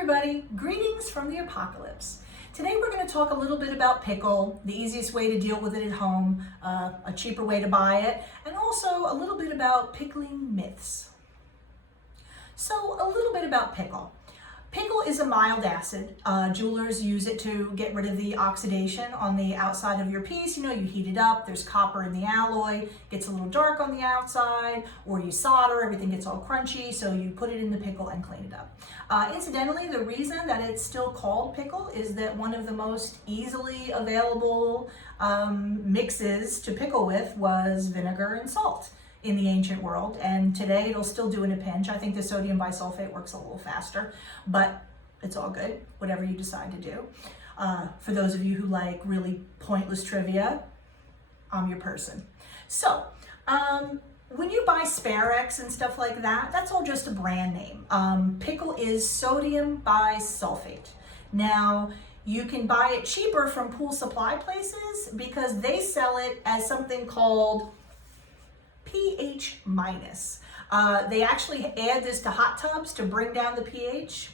everybody, greetings from the apocalypse. Today we're going to talk a little bit about pickle, the easiest way to deal with it at home, a cheaper way to buy it, and also a little bit about pickling myths. So a little bit about pickle. Pickle is a mild acid. Jewelers use it to get rid of the oxidation on the outside of your piece. You know, you heat it up, there's copper in the alloy, gets a little dark on the outside, or you solder, everything gets all crunchy, so you put it in the pickle and clean it up. Incidentally, the reason that it's still called pickle is that one of the most easily available mixes to pickle with was vinegar and salt in the ancient world, and today it'll still do in a pinch. I think the sodium bisulfate works a little faster, but it's all good, whatever you decide to do. For those of you who like really pointless trivia, I'm your person. So, when you buy Sparex and stuff like that, that's all just a brand name. Pickle is sodium bisulfate. Now, you can buy it cheaper from pool supply places because they sell it as something called pH minus. They actually add this to hot tubs to bring down the pH.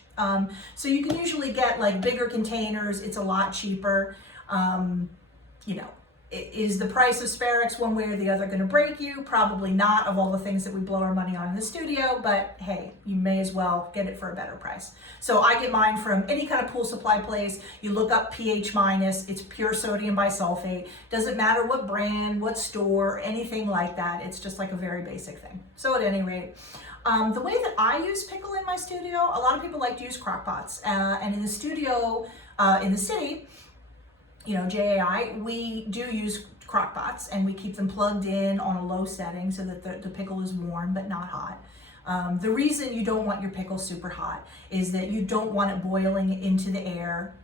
So you can usually get like bigger containers. It's a lot cheaper. You know, is the price of Sparex one way or the other going to break you? Probably not, of all the things that we blow our money on in the studio, but hey, you may as well get it for a better price. So I get mine from any kind of pool supply place. You look up pH minus, it's pure sodium bisulfate. Doesn't matter what brand, what store, anything like that. It's just like a very basic thing. So at any rate, the way that I use pickle in my studio, a lot of people like to use crock pots. And in the studio, in the city, you know, JAI, we do use crock pots and we keep them plugged in on a low setting so that the pickle is warm but not hot. The reason you don't want your pickle super hot is that you don't want it boiling into the air.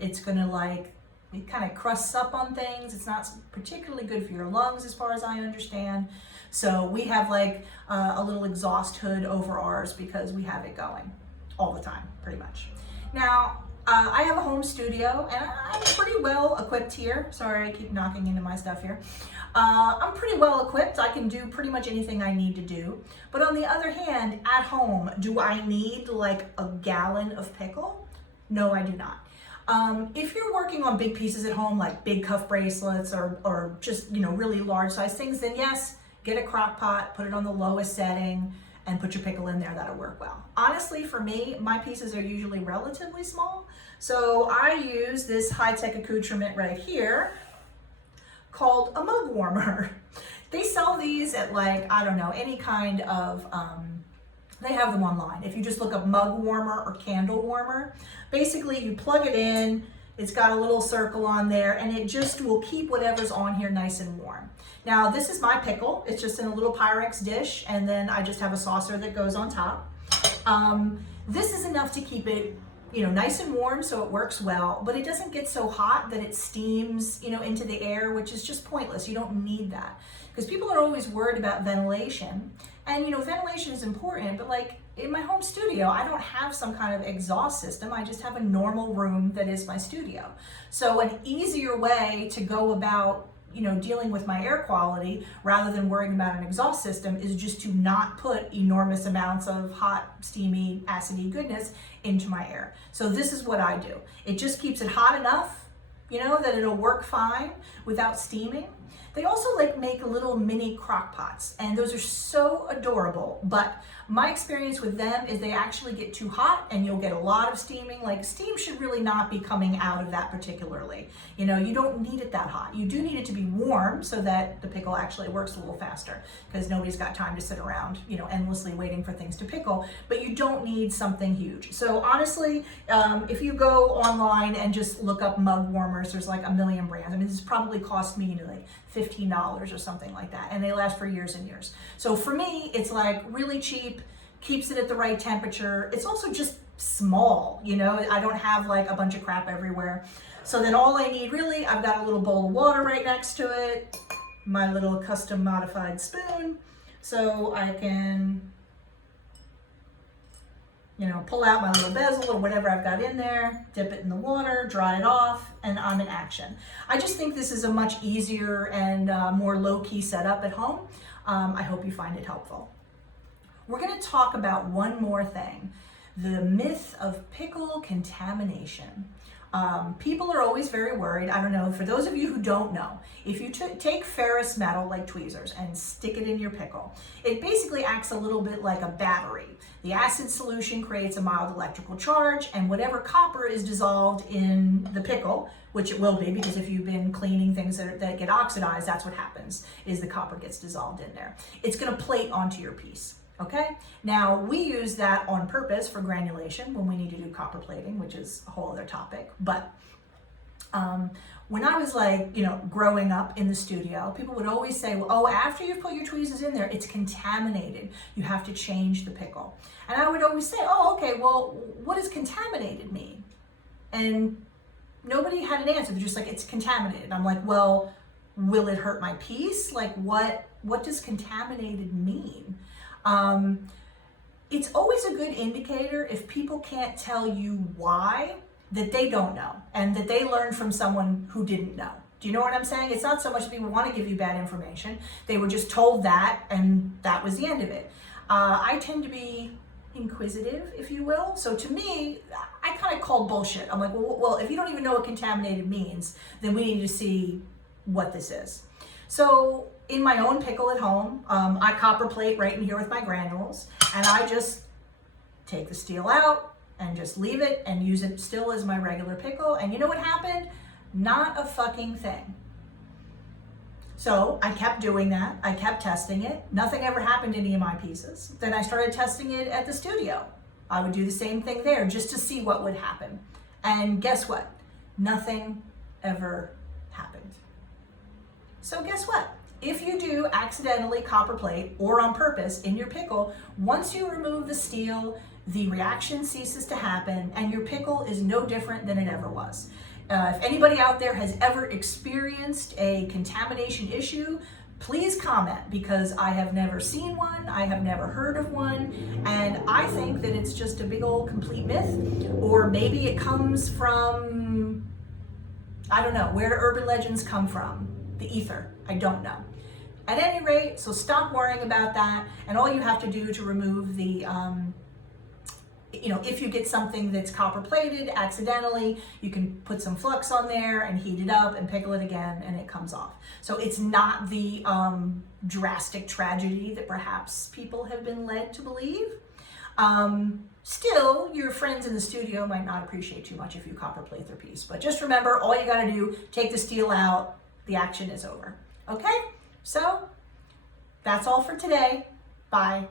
It's gonna it kind of crusts up on things. It's not particularly good for your lungs as far as I understand. So we have like a little exhaust hood over ours because we have it going all the time, pretty much. Now, I have a home studio and I'm pretty well equipped here. Sorry, I keep knocking into my stuff here. I'm pretty well equipped. I can do pretty much anything I need to do. But on the other hand, at home, do I need like a gallon of pickle? No, I do not. If you're working on big pieces at home, like big cuff bracelets or just, you know, really large size things, then yes, get a crock pot, put it on the lowest setting, and put your pickle in there. That'll work well. Honestly, for me, my pieces are usually relatively small. So I use this high-tech accoutrement right here called a mug warmer. They sell these at like, I don't know, any kind of, they have them online. If you just look up mug warmer or candle warmer, basically you plug it in, it's got a little circle on there, and it just will keep whatever's on here nice and warm. Now, this is my pickle. It's just in a little Pyrex dish, and then I just have a saucer that goes on top. This is enough to keep it, you know, nice and warm so it works well, but it doesn't get so hot that it steams, you know, into the air, which is just pointless. You don't need that because people are always worried about ventilation. And, you know, ventilation is important, but like in my home studio, I don't have some kind of exhaust system. I just have a normal room that is my studio. So an easier way to go about, you know, dealing with my air quality rather than worrying about an exhaust system is just to not put enormous amounts of hot, steamy, acidy goodness into my air. So this is what I do. It just keeps it hot enough, you know, that it'll work fine without steaming. They also like make little mini crock pots, and those are so adorable, but my experience with them is they actually get too hot and you'll get a lot of steaming. Like steam should really not be coming out of that particularly. You know, you don't need it that hot. You do need it to be warm so that the pickle actually works a little faster because nobody's got time to sit around, you know, endlessly waiting for things to pickle, but you don't need something huge. So honestly, if you go online and just look up mug warmers, there's like a million brands. I mean, this probably cost me, you know, like $15 or something like that, and they last for years and years. So for me, it's like really cheap, keeps it at the right temperature. It's also just small, you know, I don't have like a bunch of crap everywhere. So then all I need really, I've got a little bowl of water right next to it, my little custom modified spoon, so I can, you know, pull out my little bezel or whatever I've got in there, dip it in the water, dry it off, and I'm in action. I just think this is a much easier and more low-key setup at home. I hope you find it helpful. We're going to talk about one more thing the myth of pickle contamination. People are always very worried. I don't know, for those of you who don't know, if you take ferrous metal like tweezers and stick it in your pickle, it basically acts a little bit like a battery. The acid solution creates a mild electrical charge, and whatever copper is dissolved in the pickle, which it will be because if you've been cleaning things that get oxidized, that's what happens, is the copper gets dissolved in there. It's going to plate onto your piece. Okay, now we use that on purpose for granulation when we need to do copper plating, which is a whole other topic. But when I was growing up in the studio, people would always say, well, oh, after you've put your tweezers in there, it's contaminated. You have to change the pickle. And I would always say, oh, okay, well, what does contaminated mean? And nobody had an answer. They're just like, it's contaminated. I'm like, well, will it hurt my piece? Like, what does contaminated mean? It's always a good indicator if people can't tell you why, that they don't know and that they learned from someone who didn't know. Do you know what I'm saying? It's not so much that people want to give you bad information. They were just told that and that was the end of it. I tend to be inquisitive, if you will. So to me, I kind of call bullshit. I'm like, well, if you don't even know what contaminated means, then we need to see what this is. So in my own pickle at home, I copper plate right in here with my granules, and I just take the steel out and just leave it and use it still as my regular pickle. And you know what happened? Not a fucking thing. So I kept doing that. I kept testing it. Nothing ever happened to any of my pieces. Then I started testing it at the studio. I would do the same thing there just to see what would happen. And guess what? Nothing ever happened. So guess what? If you do accidentally copper plate or on purpose in your pickle, once you remove the steel, the reaction ceases to happen and your pickle is no different than it ever was. If anybody out there has ever experienced a contamination issue, please comment, because I have never seen one, I have never heard of one, and I think that it's just a big old complete myth, or maybe it comes from, I don't know, where do urban legends come from? The ether, I don't know. At any rate, so stop worrying about that, and all you have to do to remove the, if you get something that's copper plated accidentally, you can put some flux on there and heat it up and pickle it again and it comes off. So it's not the drastic tragedy that perhaps people have been led to believe. Still, your friends in the studio might not appreciate too much if you copper plate their piece, but just remember, all you gotta do, take the steel out, the action is over. Okay, so that's all for today. Bye.